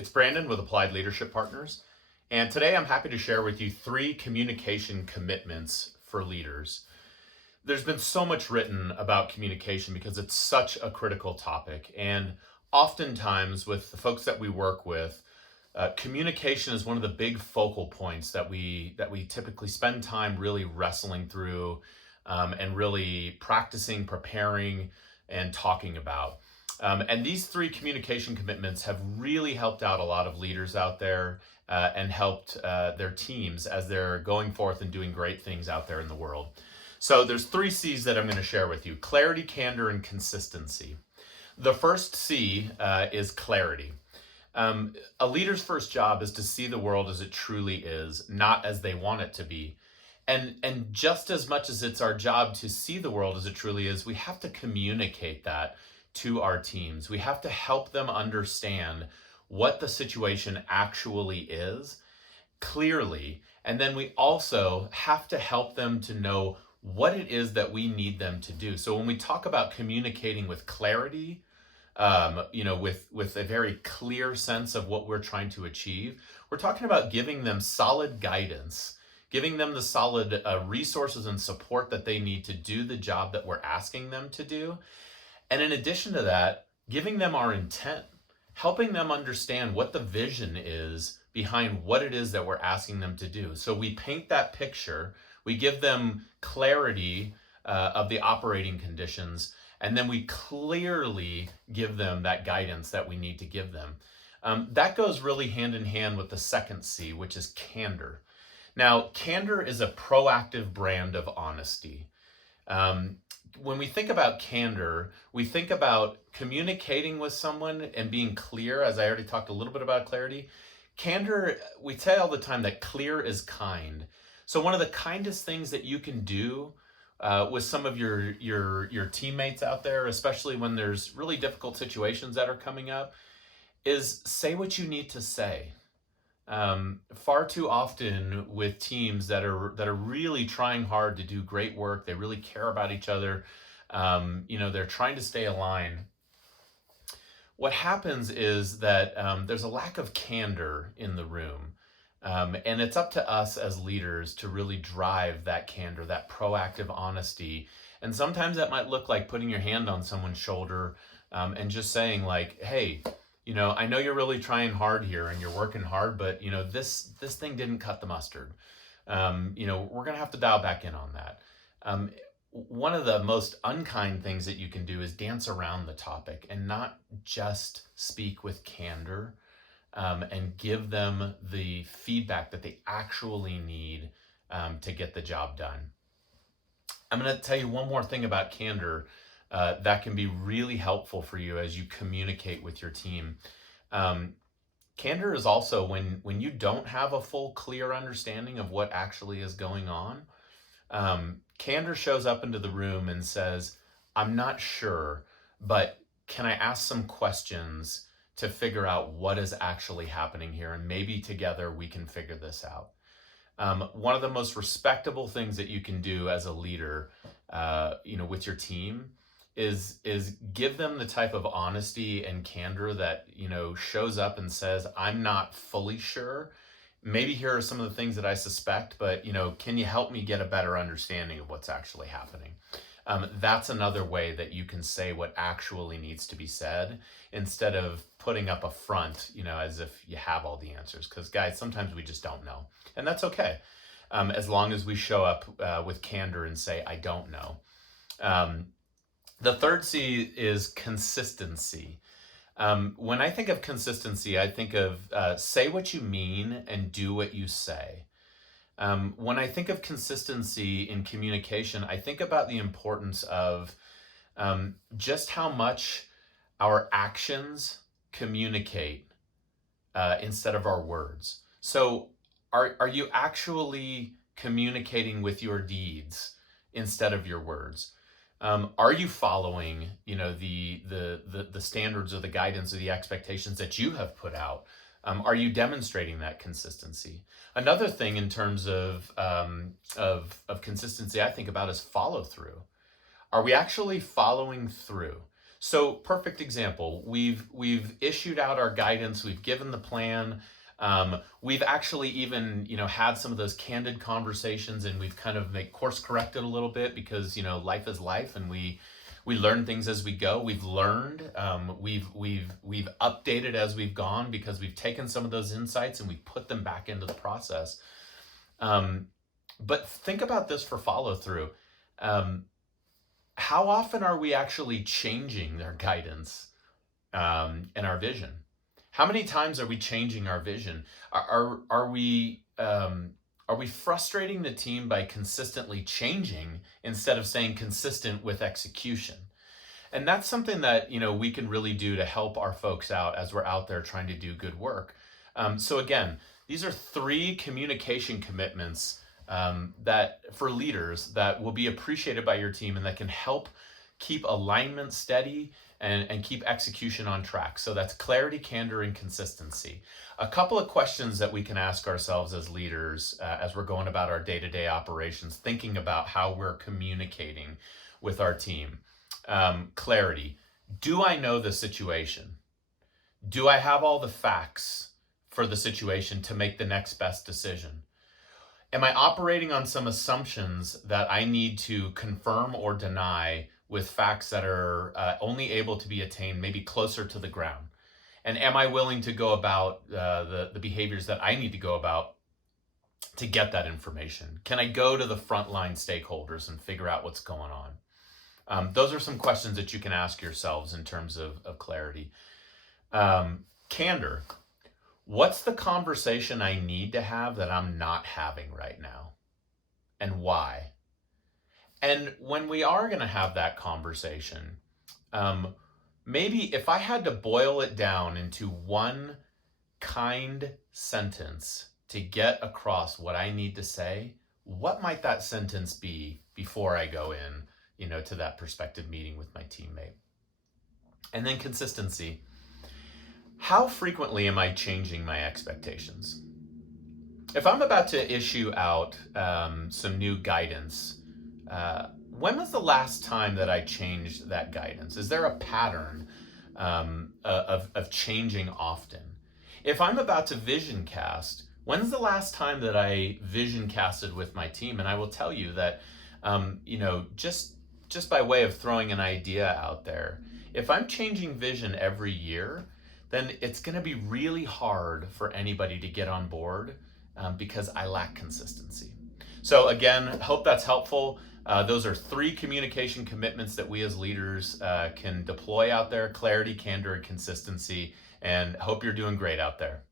It's Brandon with Applied Leadership Partners, and today I'm happy to share with you 3 communication commitments for leaders. There's been so much written about communication because it's such a critical topic, and oftentimes with the folks that we work with, communication is one of the big focal points that we typically spend time really wrestling through and really practicing, preparing, and talking about. And these 3 communication commitments have really helped out a lot of leaders out there and helped their teams as they're going forth and doing great things out there in the world. So there's 3 C's that I'm going to share with you: clarity, candor, and consistency. The first C is clarity. A leader's first job is to see the world as it truly is, not as they want it to be. And just as much as it's our job to see the world as it truly is, we have to communicate that to our teams. We have to help them understand what the situation actually is clearly. And then we also have to help them to know what it is that we need them to do. So when we talk about communicating with clarity, with a very clear sense of what we're trying to achieve, we're talking about giving them solid guidance, giving them the solid resources and support that they need to do the job that we're asking them to do. And in addition to that, giving them our intent, helping them understand what the vision is behind what it is that we're asking them to do. So we paint that picture, we give them clarity of the operating conditions, and then we clearly give them that guidance that we need to give them. That goes really hand in hand with the second C, which is candor. Now, candor is a proactive brand of honesty. When we think about candor, we think about communicating with someone and being clear, as I already talked a little bit about clarity. Candor, we say all the time that clear is kind. So one of the kindest things that you can do with some of your teammates out there, especially when there's really difficult situations that are coming up, is say what you need to say. Far too often with teams that are really trying hard to do great work, they really care about each other, they're trying to stay aligned. What happens is that there's a lack of candor in the room. And it's up to us as leaders to really drive that candor, that proactive honesty. And sometimes that might look like putting your hand on someone's shoulder and just saying like, hey, I know you're really trying hard here and you're working hard, but this thing didn't cut the mustard. We're going to have to dial back in on that. One of the most unkind things that you can do is dance around the topic and not just speak with candor and give them the feedback that they actually need to get the job done. I'm going to tell you one more thing about candor that can be really helpful for you as you communicate with your team. Candor is also when you don't have a full, clear understanding of what actually is going on. Candor shows up into the room and says, I'm not sure, but can I ask some questions to figure out what is actually happening here? And maybe together we can figure this out. One of the most respectable things that you can do as a leader, with your team is give them the type of honesty and candor that, shows up and says, I'm not fully sure. Maybe here are some of the things that I suspect, but, can you help me get a better understanding of what's actually happening? That's another way that you can say what actually needs to be said instead of putting up a front, as if you have all the answers. Because guys, sometimes we just don't know. And that's okay. As long as we show up with candor and say, I don't know. The third C is consistency. When I think of consistency, I think of say what you mean and do what you say. When I think of consistency in communication, I think about the importance of just how much our actions communicate instead of our words. So are you actually communicating with your deeds instead of your words? Are you following, the standards or the guidance or the expectations that you have put out? Are you demonstrating that consistency? Another thing in terms of consistency I think about is follow through. Are we actually following through? So perfect example. We've issued out our guidance. We've given the plan. We've actually even had some of those candid conversations, and we've kind of make course corrected a little bit because life is life, and we learn things as we go. We've learned. We've updated as we've gone because we've taken some of those insights and we've put them back into the process. But think about this for follow through. How often are we actually changing their guidance and our vision? How many times are we changing our vision? Are we frustrating the team by consistently changing instead of staying consistent with execution? And that's something that we can really do to help our folks out as we're out there trying to do good work. So again, these are 3 communication commitments that for leaders that will be appreciated by your team and that can help keep alignment steady and keep execution on track. So that's clarity, candor, and consistency. A couple of questions that we can ask ourselves as leaders as we're going about our day-to-day operations, thinking about how we're communicating with our team. Clarity. Do I know the situation? Do I have all the facts for the situation to make the next best decision? Am I operating on some assumptions that I need to confirm or deny with facts that are only able to be attained maybe closer to the ground? And am I willing to go about the behaviors that I need to go about to get that information? Can I go to the frontline stakeholders and figure out what's going on? Those are some questions that you can ask yourselves in terms of clarity. Candor. What's the conversation I need to have that I'm not having right now? And why? And when we are going to have that conversation, maybe if I had to boil it down into one kind sentence to get across what I need to say, what might that sentence be before I go in, to that prospective meeting with my teammate? And then consistency. How frequently am I changing my expectations? If I'm about to issue out some new guidance, when was the last time that I changed that guidance? Is there a pattern of changing often? If I'm about to vision cast, when's the last time that I vision casted with my team? And I will tell you that, just by way of throwing an idea out there, if I'm changing vision every year, then it's going to be really hard for anybody to get on board because I lack consistency. So again, hope that's helpful. Those are 3 communication commitments that we as leaders can deploy out there: clarity, candor, and consistency. And hope you're doing great out there.